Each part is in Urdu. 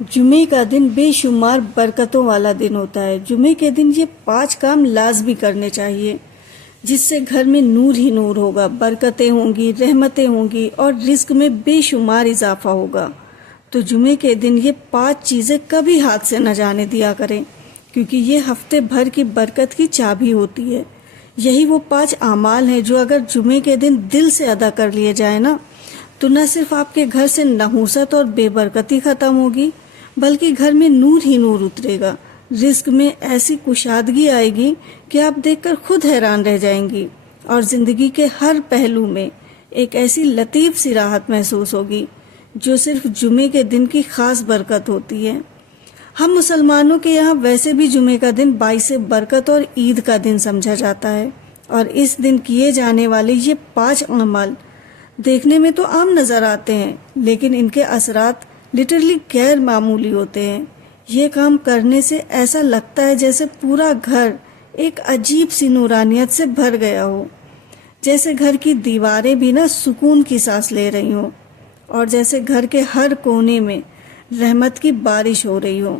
جمعے کا دن بے شمار برکتوں والا دن ہوتا ہے۔ جمعے کے دن یہ 5 کام لازمی کرنے چاہیے جس سے گھر میں نور ہی نور ہوگا، برکتیں ہوں گی، رحمتیں ہوں گی اور رزق میں بے شمار اضافہ ہوگا۔ تو جمعے کے دن یہ 5 چیزیں کبھی ہاتھ سے نہ جانے دیا کریں، کیونکہ یہ ہفتے بھر کی برکت کی چابی ہوتی ہے۔ یہی وہ 5 اعمال ہیں جو اگر جمعے کے دن دل سے ادا کر لیے جائیں نا، تو نہ صرف آپ کے گھر سے نحوست اور بے برکتی ختم ہوگی، بلکہ گھر میں نور ہی نور اترے گا، رزق میں ایسی کشادگی آئے گی کہ آپ دیکھ کر خود حیران رہ جائیں گی، اور زندگی کے ہر پہلو میں ایک ایسی لطیف سی راحت محسوس ہوگی جو صرف جمعے کے دن کی خاص برکت ہوتی ہے۔ ہم مسلمانوں کے یہاں ویسے بھی جمعے کا دن باعث برکت اور عید کا دن سمجھا جاتا ہے، اور اس دن کیے جانے والے یہ 5 اعمال دیکھنے میں تو عام نظر آتے ہیں، لیکن ان کے اثرات لٹرلی غیر معمولی ہوتے ہیں۔ یہ کام کرنے سے ایسا لگتا ہے جیسے پورا گھر ایک عجیب سی نورانیت سے بھر گیا ہو، جیسے گھر کی دیواریں بھی نہ سکون کی سانس لے رہی ہوں، اور جیسے گھر کے ہر کونے میں رحمت کی بارش ہو رہی ہو۔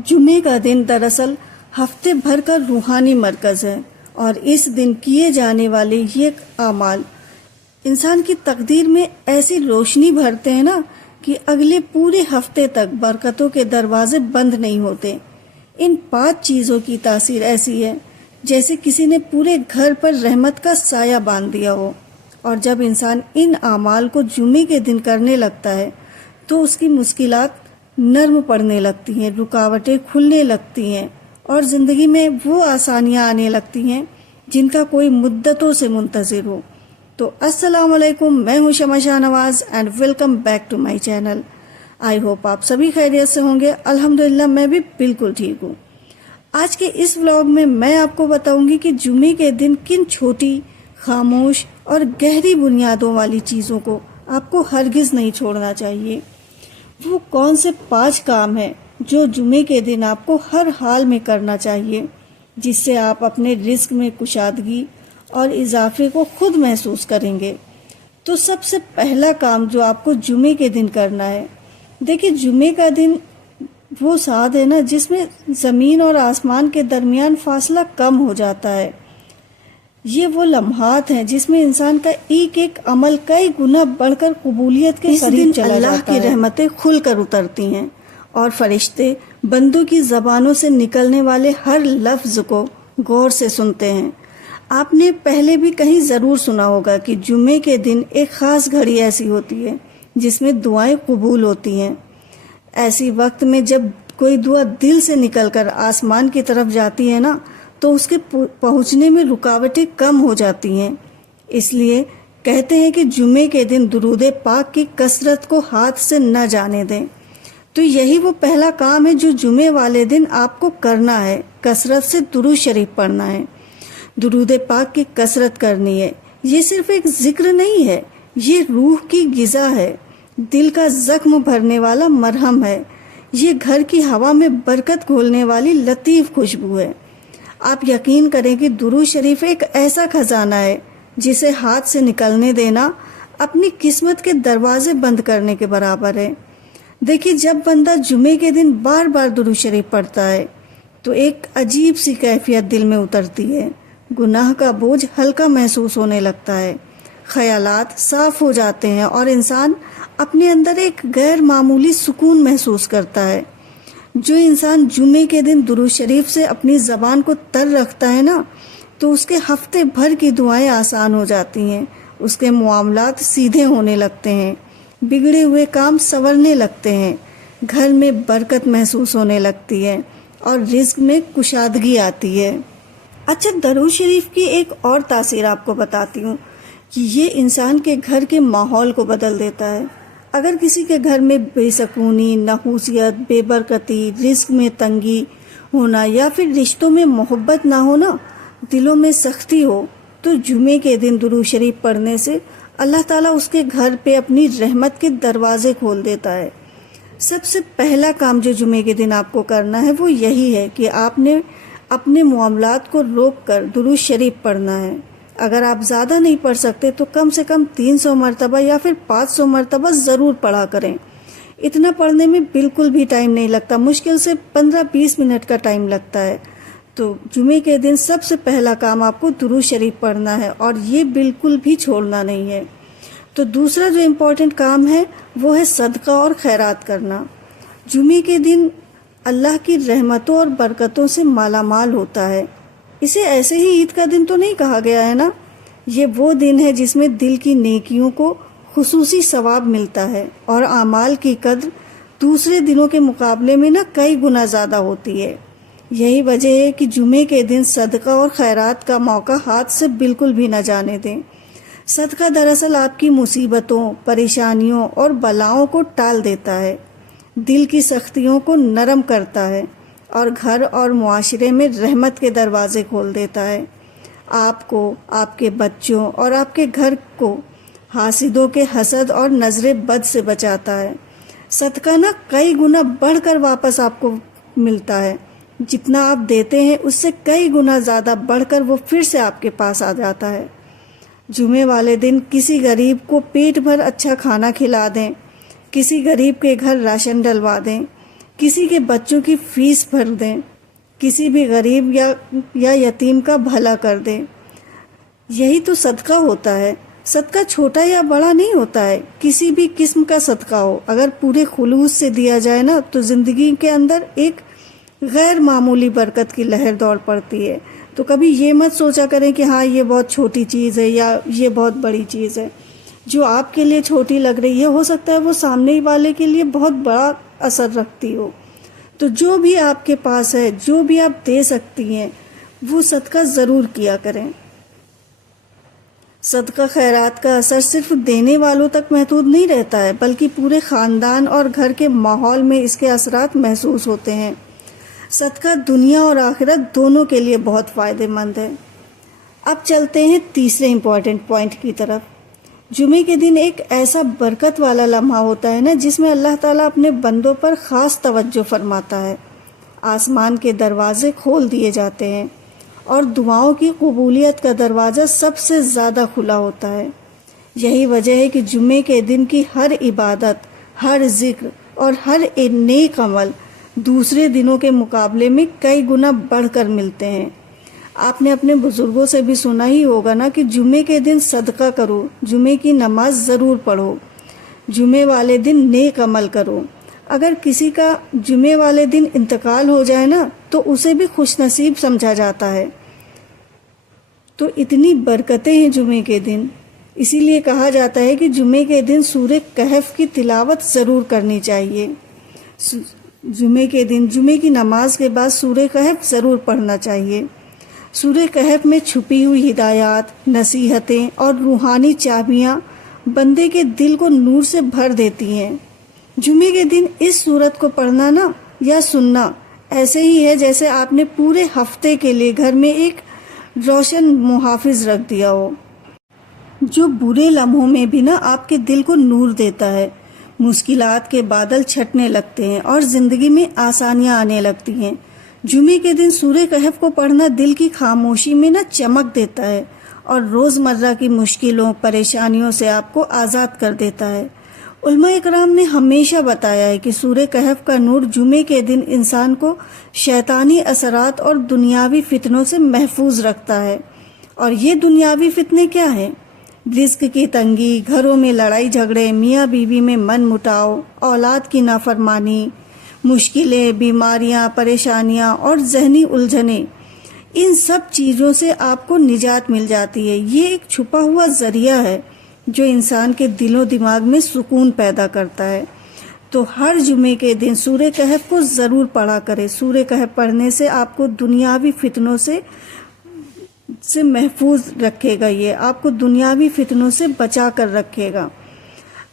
جمعے کا دن دراصل ہفتے بھر کا روحانی مرکز ہے، اور اس دن کیے جانے والے یہ اعمال انسان کی تقدیر میں ایسی روشنی بھرتے ہیں نا کہ اگلے پورے ہفتے تک برکتوں کے دروازے بند نہیں ہوتے۔ ان 5 چیزوں کی تاثیر ایسی ہے جیسے کسی نے پورے گھر پر رحمت کا سایہ باندھ دیا ہو، اور جب انسان ان اعمال کو جمعے کے دن کرنے لگتا ہے تو اس کی مشکلات نرم پڑنے لگتی ہیں، رکاوٹیں کھلنے لگتی ہیں، اور زندگی میں وہ آسانیاں آنے لگتی ہیں جن کا کوئی مدتوں سے منتظر ہو۔ تو السلام علیکم، میں ہوں Shama Shah Nawaz and welcome back to my channel. I hope آپ سبھی خیریت سے ہوں گے۔ الحمدللہ میں بھی بالکل ٹھیک ہوں۔ آج کے اس ولاگ میں میں آپ کو بتاؤں گی کہ جمعے کے دن کن چھوٹی، خاموش اور گہری بنیادوں والی چیزوں کو آپ کو ہرگز نہیں چھوڑنا چاہیے۔ وہ کون سے 5 کام ہیں جو جمعے کے دن آپ کو ہر حال میں کرنا چاہیے، جس سے آپ اپنے رزق میں کشادگی اور اضافے کو خود محسوس کریں گے۔ تو سب سے پہلا کام جو آپ کو جمعے کے دن کرنا ہے، دیکھیں جمعے کا دن وہ ساتھ ہے نا جس میں زمین اور آسمان کے درمیان فاصلہ کم ہو جاتا ہے۔ یہ وہ لمحات ہیں جس میں انسان کا ایک ایک عمل کئی گنا بڑھ کر قبولیت کے قریب چلا جاتا ہے۔ اللہ کی رحمتیں کھل کر اترتی ہیں، اور فرشتے بندوں کی زبانوں سے نکلنے والے ہر لفظ کو غور سے سنتے ہیں۔ آپ نے پہلے بھی کہیں ضرور سنا ہوگا کہ جمعے کے دن ایک خاص گھڑی ایسی ہوتی ہے جس میں دعائیں قبول ہوتی ہیں۔ ایسی وقت میں جب کوئی دعا دل سے نکل کر آسمان کی طرف جاتی ہے نا، تو اس کے پہنچنے میں رکاوٹیں کم ہو جاتی ہیں۔ اس لیے کہتے ہیں کہ جمعے کے دن درود پاک کی کثرت کو ہاتھ سے نہ جانے دیں۔ تو یہی وہ پہلا کام ہے جو جمعے والے دن آپ کو کرنا ہے، کثرت سے درود شریف پڑھنا ہے، درود پاک کی کثرت کرنی ہے۔ یہ صرف ایک ذکر نہیں ہے، یہ روح کی غذا ہے، دل کا زخم بھرنے والا مرہم ہے، یہ گھر کی ہوا میں برکت گھولنے والی لطیف خوشبو ہے۔ آپ یقین کریں کہ درود شریف ایک ایسا خزانہ ہے جسے ہاتھ سے نکلنے دینا اپنی قسمت کے دروازے بند کرنے کے برابر ہے۔ دیکھیے جب بندہ جمعے کے دن بار بار درود شریف پڑھتا ہے تو ایک عجیب سی کیفیت دل میں اترتی ہے، گناہ کا بوجھ ہلکا محسوس ہونے لگتا ہے، خیالات صاف ہو جاتے ہیں، اور انسان اپنے اندر ایک غیر معمولی سکون محسوس کرتا ہے۔ جو انسان جمعے کے دن درود شریف سے اپنی زبان کو تر رکھتا ہے نا، تو اس کے ہفتے بھر کی دعائیں آسان ہو جاتی ہیں، اس کے معاملات سیدھے ہونے لگتے ہیں، بگڑے ہوئے کام سنورنے لگتے ہیں، گھر میں برکت محسوس ہونے لگتی ہے، اور رزق میں کشادگی آتی ہے۔ اچھا، درود شریف کی ایک اور تاثیر آپ کو بتاتی ہوں کہ یہ انسان کے گھر کے ماحول کو بدل دیتا ہے۔ اگر کسی کے گھر میں بے سکونی، نحوست، بے برکتی، رزق میں تنگی ہونا، یا پھر رشتوں میں محبت نہ ہونا، دلوں میں سختی ہو، تو جمعے کے دن درود شریف پڑھنے سے اللہ تعالیٰ اس کے گھر پہ اپنی رحمت کے دروازے کھول دیتا ہے۔ سب سے پہلا کام جو جمعے کے دن آپ کو کرنا ہے وہ یہی ہے کہ آپ نے اپنے معاملات کو روک کر درود شریف پڑھنا ہے۔ اگر آپ زیادہ نہیں پڑھ سکتے تو کم سے کم 300 مرتبہ یا پھر 500 مرتبہ ضرور پڑھا کریں۔ اتنا پڑھنے میں بالکل بھی ٹائم نہیں لگتا، مشکل سے 15-20 منٹ کا ٹائم لگتا ہے۔ تو جمعے کے دن سب سے پہلا کام آپ کو درود شریف پڑھنا ہے، اور یہ بالکل بھی چھوڑنا نہیں ہے۔ تو دوسرا جو امپورٹنٹ کام ہے وہ ہے صدقہ اور خیرات کرنا۔ جمعے کے دن اللہ کی رحمتوں اور برکتوں سے مالا مال ہوتا ہے۔ اسے ایسے ہی عید کا دن تو نہیں کہا گیا ہے نا، یہ وہ دن ہے جس میں دل کی نیکیوں کو خصوصی ثواب ملتا ہے، اور اعمال کی قدر دوسرے دنوں کے مقابلے میں کئی گنا زیادہ ہوتی ہے۔ یہی وجہ ہے کہ جمعے کے دن صدقہ اور خیرات کا موقع ہاتھ سے بالکل بھی نہ جانے دیں۔ صدقہ دراصل آپ کی مصیبتوں، پریشانیوں اور بلاؤں کو ٹال دیتا ہے، دل کی سختیوں کو نرم کرتا ہے، اور گھر اور معاشرے میں رحمت کے دروازے کھول دیتا ہے۔ آپ کو، آپ کے بچوں اور آپ کے گھر کو حاسدوں کے حسد اور نظر بد سے بچاتا ہے۔ صدقہ کئی گنا بڑھ کر واپس آپ کو ملتا ہے، جتنا آپ دیتے ہیں اس سے کئی گنا زیادہ بڑھ کر وہ پھر سے آپ کے پاس آ جاتا ہے۔ جمعے والے دن کسی غریب کو پیٹ بھر اچھا کھانا کھلا دیں، کسی غریب کے گھر راشن ڈلوا دیں، کسی کے بچوں کی فیس بھر دیں، کسی بھی غریب یا یتیم کا بھلا کر دیں۔ یہی تو صدقہ ہوتا ہے۔ صدقہ چھوٹا یا بڑا نہیں ہوتا ہے، کسی بھی قسم کا صدقہ ہو، اگر پورے خلوص سے دیا جائے تو زندگی کے اندر ایک غیر معمولی برکت کی لہر دوڑ پڑتی ہے۔ تو کبھی یہ مت سوچا کریں کہ ہاں یہ بہت چھوٹی چیز ہے یا یہ بہت بڑی چیز ہے۔ جو آپ کے لیے چھوٹی لگ رہی ہے، ہو سکتا ہے وہ سامنے والے کے لیے بہت بڑا اثر رکھتی ہو۔ تو جو بھی آپ کے پاس ہے، جو بھی آپ دے سکتی ہیں، وہ صدقہ ضرور کیا کریں۔ صدقہ خیرات کا اثر صرف دینے والوں تک محدود نہیں رہتا ہے، بلکہ پورے خاندان اور گھر کے ماحول میں اس کے اثرات محسوس ہوتے ہیں۔ صدقہ دنیا اور آخرت دونوں کے لیے بہت فائدہ مند ہے۔ اب چلتے ہیں تیسرے امپورٹنٹ پوائنٹ کی طرف۔ جمعے کے دن ایک ایسا برکت والا لمحہ ہوتا ہے جس میں اللہ تعالیٰ اپنے بندوں پر خاص توجہ فرماتا ہے۔ آسمان کے دروازے کھول دیے جاتے ہیں اور دعاؤں کی قبولیت کا دروازہ سب سے زیادہ کھلا ہوتا ہے۔ یہی وجہ ہے کہ جمعے کے دن کی ہر عبادت، ہر ذکر اور ہر نیک عمل دوسرے دنوں کے مقابلے میں کئی گنا بڑھ کر ملتے ہیں۔ آپ نے اپنے بزرگوں سے بھی سنا ہی ہوگا کہ جمعے کے دن صدقہ کرو، جمعے کی نماز ضرور پڑھو، جمعے والے دن نیک عمل کرو۔ اگر کسی کا جمعے والے دن انتقال ہو جائے تو اسے بھی خوش نصیب سمجھا جاتا ہے۔ تو اتنی برکتیں ہیں جمعے کے دن، اسی لیے کہا جاتا ہے کہ جمعے کے دن سورہ کہف کی تلاوت ضرور کرنی چاہیے۔ جمعے کے دن جمعے کی نماز کے بعد سورہ کہف ضرور پڑھنا چاہیے۔ سورہ کہف میں چھپی ہوئی ہدایات، نصیحتیں اور روحانی چابیاں بندے کے دل کو نور سے بھر دیتی ہیں۔ جمعے کے دن اس سورت کو پڑھنا یا سننا ایسے ہی ہے جیسے آپ نے پورے ہفتے کے لیے گھر میں ایک روشن محافظ رکھ دیا ہو، جو برے لمحوں میں بھی آپ کے دل کو نور دیتا ہے۔ مشکلات کے بادل چھٹنے لگتے ہیں اور زندگی میں آسانیاں آنے لگتی ہیں۔ جمعے کے دن سورہ کہف کو پڑھنا دل کی خاموشی میں چمک دیتا ہے اور روزمرہ کی مشکلوں، پریشانیوں سے آپ کو آزاد کر دیتا ہے۔ علماء اکرام نے ہمیشہ بتایا ہے کہ سورہ کہف کا نور جمعے کے دن انسان کو شیطانی اثرات اور دنیاوی فتنوں سے محفوظ رکھتا ہے۔ اور یہ دنیاوی فتنے کیا ہیں؟ رزق کی تنگی، گھروں میں لڑائی جھگڑے، میاں بیوی میں من مٹاؤ، اولاد کی نافرمانی، مشکلیں، بیماریاں، پریشانیاں اور ذہنی الجھنیں، ان سب چیزوں سے آپ کو نجات مل جاتی ہے۔ یہ ایک چھپا ہوا ذریعہ ہے جو انسان کے دل و دماغ میں سکون پیدا کرتا ہے۔ تو ہر جمعے کے دن سورہ کہف کو ضرور پڑھا کرے۔ سورہ کہف پڑھنے سے آپ کو دنیاوی فتنوں سے محفوظ رکھے گا، یہ آپ کو دنیاوی فتنوں سے بچا کر رکھے گا۔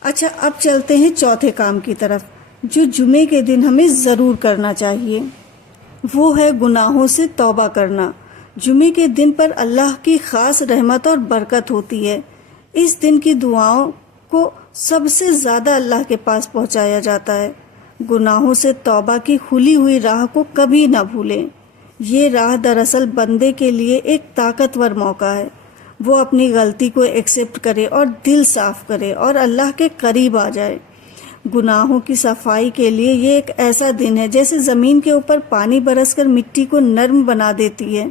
اچھا، اب چلتے ہیں چوتھے کام کی طرف جو جمعے کے دن ہمیں ضرور کرنا چاہیے، وہ ہے گناہوں سے توبہ کرنا۔ جمعے کے دن پر اللہ کی خاص رحمت اور برکت ہوتی ہے۔ اس دن کی دعاؤں کو سب سے زیادہ اللہ کے پاس پہنچایا جاتا ہے۔ گناہوں سے توبہ کی کھلی ہوئی راہ کو کبھی نہ بھولیں۔ یہ راہ دراصل بندے کے لیے ایک طاقتور موقع ہے۔ وہ اپنی غلطی کو ایکسپٹ کرے اور دل صاف کرے اور اللہ کے قریب آ جائے۔ گناہوں کی صفائی کے لیے یہ ایک ایسا دن ہے جیسے زمین کے اوپر پانی برس کر مٹی کو نرم بنا دیتی ہے،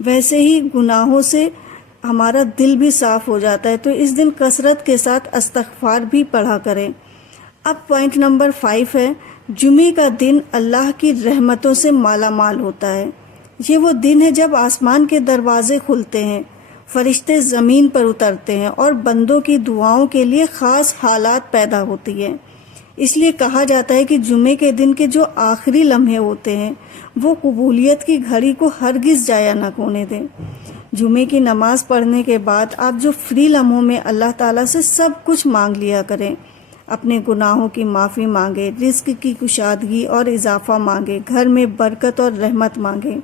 ویسے ہی گناہوں سے ہمارا دل بھی صاف ہو جاتا ہے۔ تو اس دن کثرت کے ساتھ استغفار بھی پڑھا کریں۔ اب پوائنٹ نمبر 5 ہے، جمعے کا دن اللہ کی رحمتوں سے مالا مال ہوتا ہے۔ یہ وہ دن ہے جب آسمان کے دروازے کھلتے ہیں، فرشتے زمین پر اترتے ہیں اور بندوں کی دعاؤں کے لیے خاص حالات پیدا ہوتی ہیں۔ اس لیے کہا جاتا ہے کہ جمعے کے دن کے جو آخری لمحے ہوتے ہیں وہ قبولیت کی گھڑی کو ہرگز ضائع نہ ہونے دیں۔ جمعے کی نماز پڑھنے کے بعد آپ جو فری لمحوں میں اللہ تعالیٰ سے سب کچھ مانگ لیا کریں، اپنے گناہوں کی معافی مانگے، رزق کی کشادگی اور اضافہ مانگے، گھر میں برکت اور رحمت مانگے،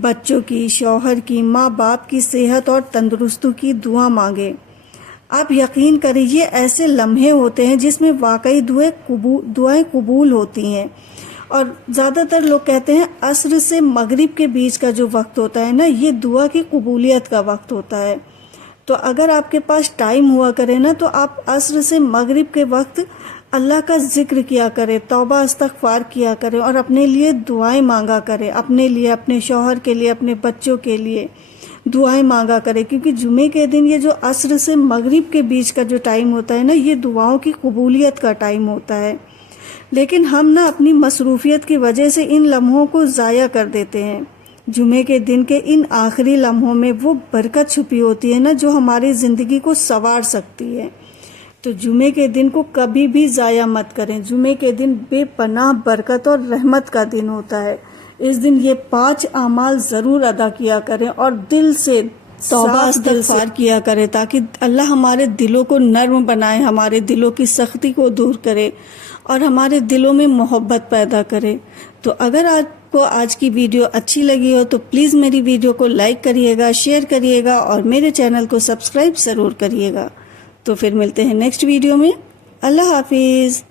بچوں کی، شوہر کی، ماں باپ کی صحت اور تندرستی کی دعا مانگے۔ آپ یقین کریں یہ ایسے لمحے ہوتے ہیں جس میں واقعی دعائیں قبول ہوتی ہیں۔ اور زیادہ تر لوگ کہتے ہیں عصر سے مغرب کے بیچ کا جو وقت ہوتا ہے نا، یہ دعا کی قبولیت کا وقت ہوتا ہے۔ تو اگر آپ کے پاس ٹائم ہوا کرے نا تو آپ عصر سے مغرب کے وقت اللہ کا ذکر کیا کرے، توبہ استغفار کیا کرے اور اپنے لیے دعائیں مانگا کرے، اپنے لیے، اپنے شوہر کے لیے، اپنے بچوں کے لیے دعائیں مانگا کرے، کیونکہ جمعے کے دن یہ جو عصر سے مغرب کے بیچ کا جو ٹائم ہوتا ہے نا، یہ دعاؤں کی قبولیت کا ٹائم ہوتا ہے۔ لیکن ہم نا اپنی مصروفیت کی وجہ سے ان لمحوں کو ضائع کر دیتے ہیں۔ جمعے کے دن کے ان آخری لمحوں میں وہ برکت چھپی ہوتی ہے نا جو ہماری زندگی کو سنوار سکتی ہے۔ تو جمعے کے دن کو کبھی بھی ضائع مت کریں۔ جمعے کے دن بے پناہ برکت اور رحمت کا دن ہوتا ہے۔ اس دن یہ 5 اعمال ضرور ادا کیا کریں اور دل سے توبہ استغفار کیا کرے تاکہ اللہ ہمارے دلوں کو نرم بنائے، ہمارے دلوں کی سختی کو دور کرے اور ہمارے دلوں میں محبت پیدا کرے۔ تو اگر آپ کو آج کی ویڈیو اچھی لگی ہو تو پلیز میری ویڈیو کو لائک کریے گا، شیئر کریے گا اور میرے چینل کو سبسکرائب ضرور کریے گا۔ تو پھر ملتے ہیں نیکسٹ ویڈیو میں۔ اللہ حافظ۔